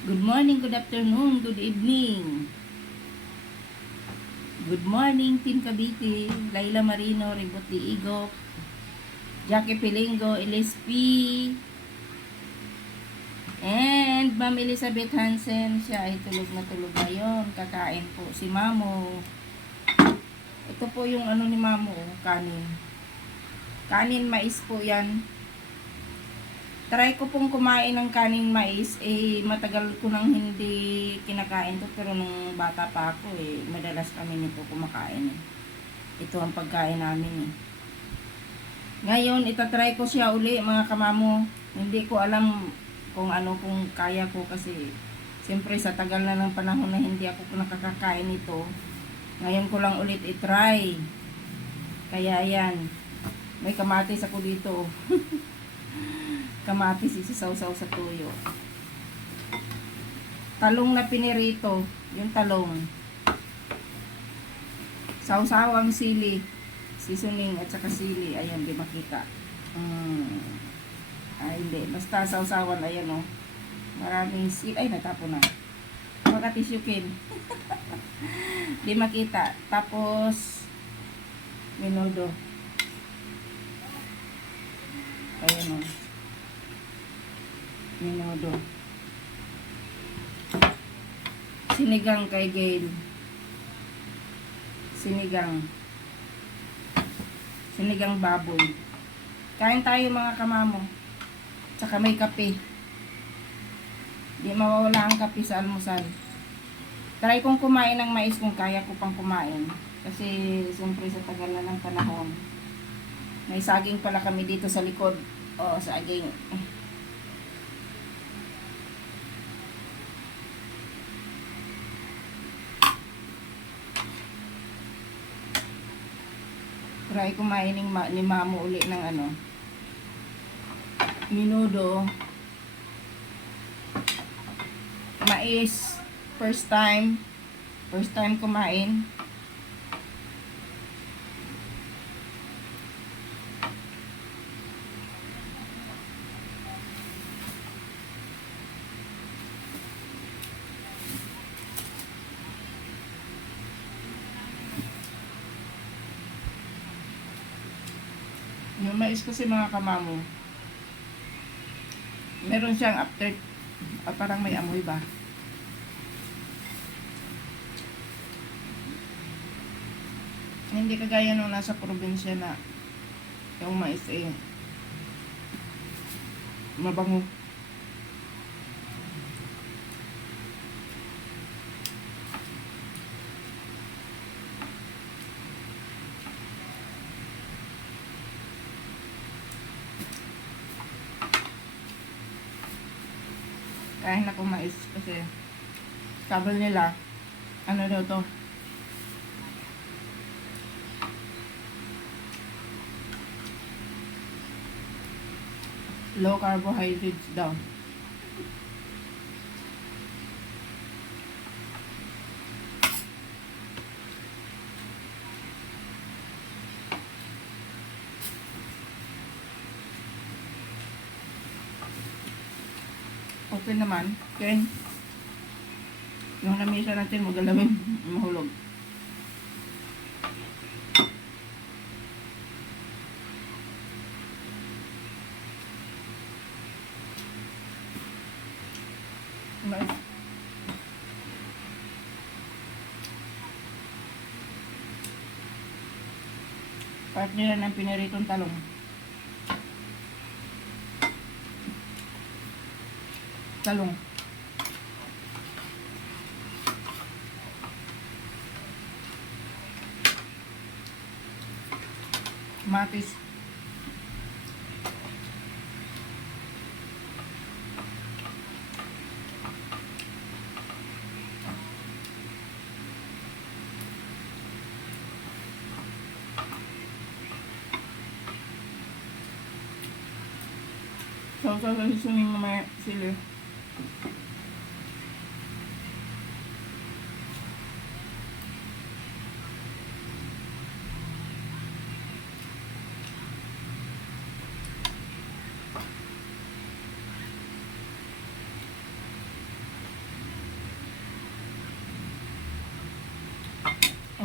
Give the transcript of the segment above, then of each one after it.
Good morning, good afternoon, good evening. Good morning, Team Cavite. Laila Marino, Ribot de Igop, Jackie Pilingo, Elis P. And Ma'am Elizabeth Hansen. Siya ay tulog na ngayon. Kakain po si Mamo. Ito po yung ano ni Mamo, kanin. Kanin mais po yan. Try ko pong kumain ng kanin mais, matagal ko nang hindi kinakain to, pero nung bata pa ako madalas kami nito kumakain. Ito ang pagkain namin Ngayon, itatry ko siya uli mga kamamo. Hindi ko alam kung kaya ko kasi siyempre sa tagal na ng panahon na hindi ako nakakakain nito. Ngayon ko lang ulit itry. Kaya ayan, may kamatis ako dito. Kamatis isasaw-saw sa tuyo. Talong na pinirito, yung talong. Sausaw ang sili, seasoning at saka sili. Ayan, di makita. Ay, hindi. Basta sausawan, ayan o. Maraming sili. Ay, natapo na. Makatisyukin. Di makita. Tapos, menudo. Ayan o. Menudo. Sinigang kay Gail. Sinigang baboy. Kain tayo mga kamamo. Tsaka may kape. Di mawawala ang kape sa almusal. Try kong kumain ng mais kung kaya ko pang kumain. Kasi siyempre sa tagal na ng panahon. May saging pala kami dito sa likod. Oo, saging. Try kumain ni Mamo uli ng menudo. Mais. First time kumain. Yung mais kasi mga kamamo, meron siyang after, parang may amoy ba? Hindi kagaya nung nasa probinsya na yung mais mabango. Kain ako mais kasi sabi nila ano daw to, low carbohydrates daw. Okay naman. Okay. Yung lamisa natin magalawin, mahulog. Nice. Part nila ng piniritong talong. Matis. So, susunin mo may sili.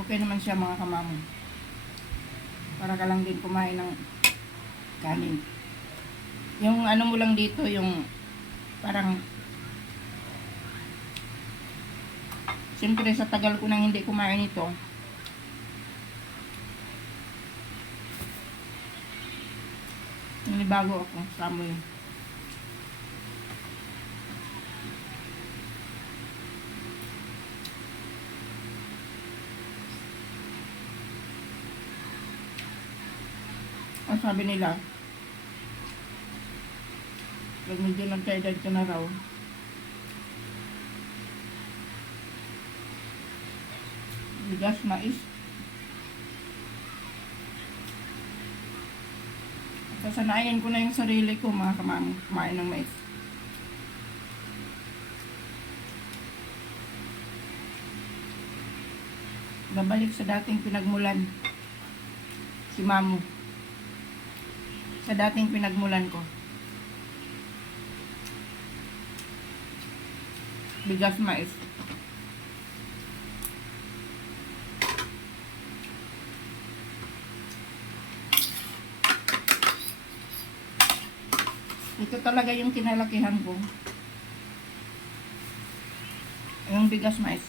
Okay naman siya mga kamamo. Para ka lang din kumain ng kanin. Yung ano mo lang dito, yung parang siyempre sa tagal ko nang hindi kumain ito, nanibago ako sa amoy. Ang sabi nila, pag medyo nagka-edad ka na raw, bigas, mais. Sasanayan ko na yung sarili ko mga kamamo, kumain ng mais. Babalik sa dating pinagmulan si Mamo. Sa dating pinagmulan ko. Bigas, mais. Ito talaga yung kinalakihan ko. Yung bigas, mais.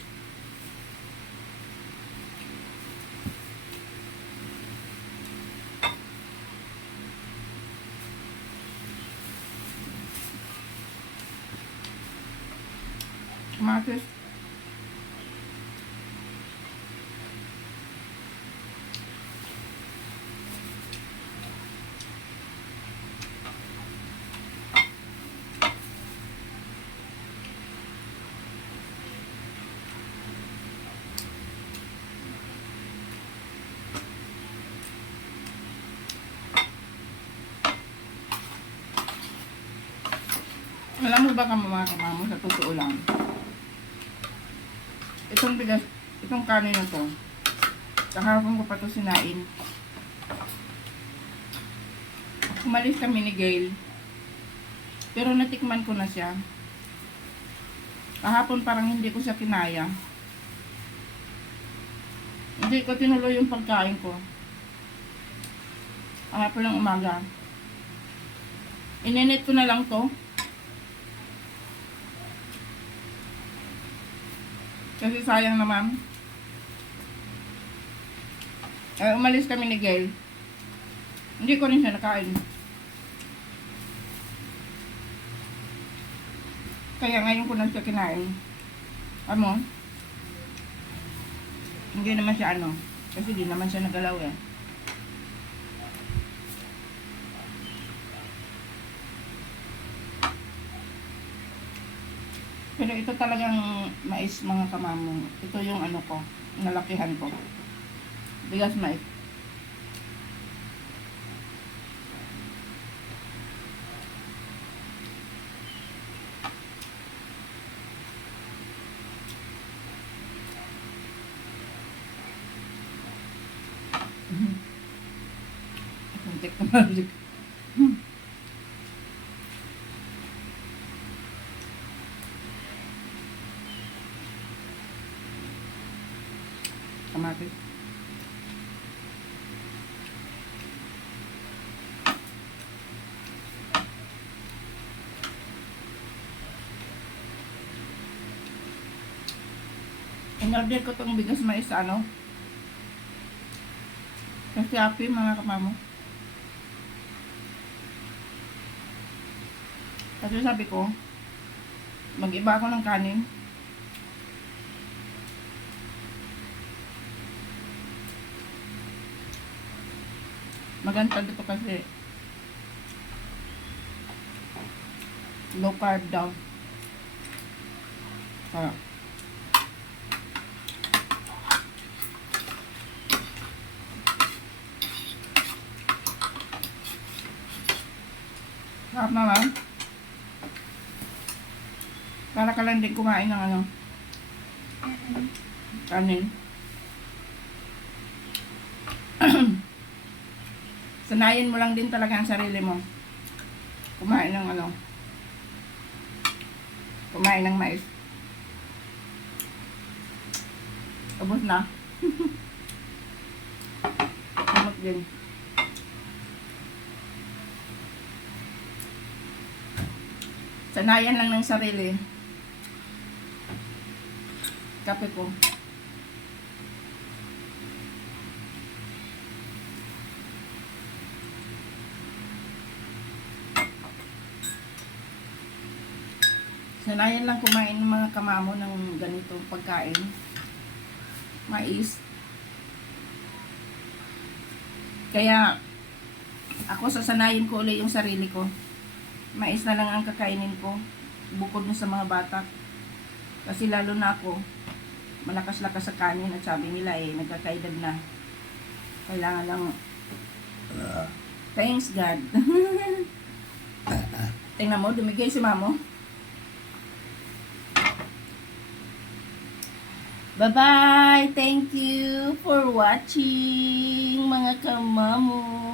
Kamatis. Alam mo ba mga kamamo, sa totoo lang, itong bigas, itong kanin na to, kahapon ko pa to sinain. Umalis kami ni Gail, pero natikman ko na siya. Kahapon parang hindi ko siya kinaya. Hindi ko tinuloy yung pagkain ko. Kahapon lang umaga. Ininit ko na lang to. Kasi sayang naman. Umalis kami ni Gail. Hindi ko rin siya nakain. Kaya ngayon ko na siya kinain. Ano? Hindi naman siya ano. Kasi di naman siya nagalaw eh. Pero ito talagang mais mga kamamo. Ito yung ano ko, nalakihan ko. Bigas, mais. Kuntik na magic. Kamatis. In-order ko tong bigas mais ano. Kasi happy mga kamamo. Kasi sabi ko, mag-iba ako ng kanin. Maganda dito kasi low carb daw. Sarap. Sarap naman. Para ka lang din kumain ng ano, kanin. Sanayin mo lang din talaga ang sarili mo. Kumain ng ano, kumain ng mais. Ubos na. Kamot din. Sanayan lang ng sarili. Kape ko. Sanayan lang kumain ng mga kamamo ng ganitong pagkain. Mais. Kaya, ako sasanayin ko ulit yung sarili ko. Mais na lang ang kakainin ko. Bukod na sa mga bata. Kasi lalo na ako, malakas-lakas sa kanin at sabi nila nagkakaedad na. Kailangan lang, thanks God. Tingnan mo, dumigay si Mamo. Bye-bye! Thank you for watching, mga kamamo!